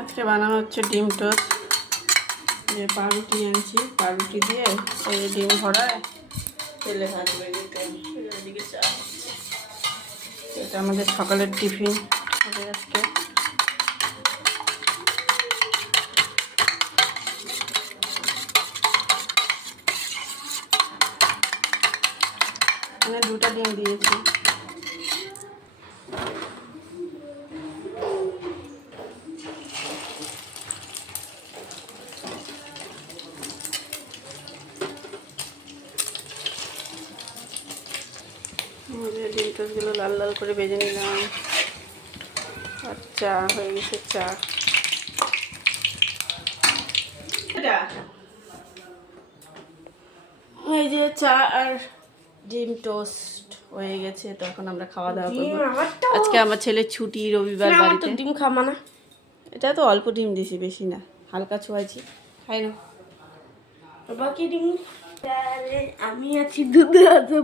আজকে বানানো হচ্ছে ডিম টোস্ট। যে পাউরুটি এনেছি, পাউরুটি দিয়ে এই ডিম ভরায় তেলে ভাজবে দিতে। এদিকে চা হচ্ছে। এটা আমাদের সকালের টিফিন হবে আজকে। এখানে 2টা ডিম দিয়েছি। ডিম টোস্টগুলো লাল লাল করে ভেজে নিলাম। আর চা হয়ে গেছে। চা এই যে চা আর ডিম টোস্ট হয়ে গেছে। তো এখন আমরা খাওয়া দাওয়া করবো। আজকে আমার ছেলের ছুটি, রবিবার বাড়িতে। ডিম খাবো না। এটা তো অল্প ডিম দিছি, বেশি না, হালকা ছোঁয়াছি। খাই না বাকি ডিম আমি আছি দুধে আছে।